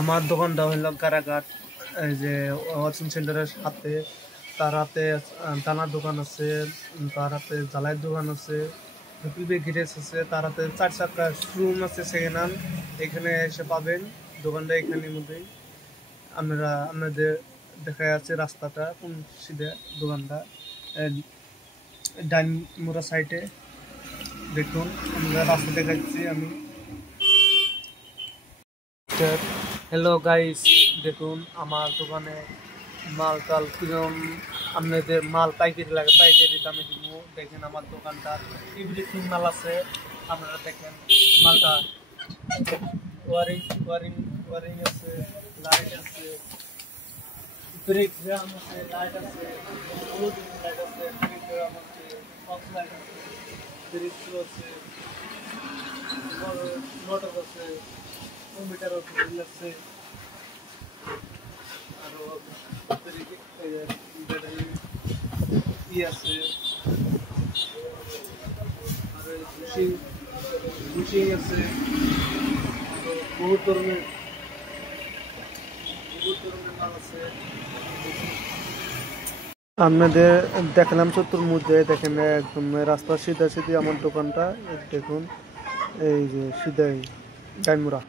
আমার দোকানটা হলো গারাঘাট, এই যে ওয়াচিং সেন্টারের সাথে। তার হাতে দানার দোকান আছে, তার হাতে ঝালাইয়ের দোকান আছে, পিপে গিরেজ আছে, তার হাতে 4 চাকার শোরুম আছে সেকেন্ড হ্যান্ড। এখানে এসে পাবেন, দোকানটা এখানের মধ্যেই। আপনাদের দেখা যাচ্ছে রাস্তাটা কোন সিধে দোকানটা, ডাইন মোড়া সাইডে। দেখুন, আমরা রাস্তা দেখাচ্ছি আমি। হ্যালো গাইস, দেখুন আমার দোকানে মাল টাল কিরম, আপনাদের মাল পাইকারি লাগে পাইকারি দামে দিব। দেখেন আমার দোকানটা এভরিথিং মাল আছে। আপনারা দেখেন মালটা, ওয়ারিং ওয়ারিং ওয়ারিং আছে, লাইট আছে, ব্রেক ড্রাম আছে, লাইট আছে, লাইট আছে, ব্রেক ড্রাম আছে, বক্স লাইট আছে, ব্রেক শু আছে, মোটর আছে, কম্পিউটার আছে, আরো ব্যাটারি আছে, আর বুশিং আছে, আরো বহুত ধরনের মাল আছে। আপনাদের দেখলাম চতুর মধ্যে, দেখেন একদম রাস্তা সিধা সিধি আমার দোকানটা। দেখুন এই যে সিধাই ডাইমুরা।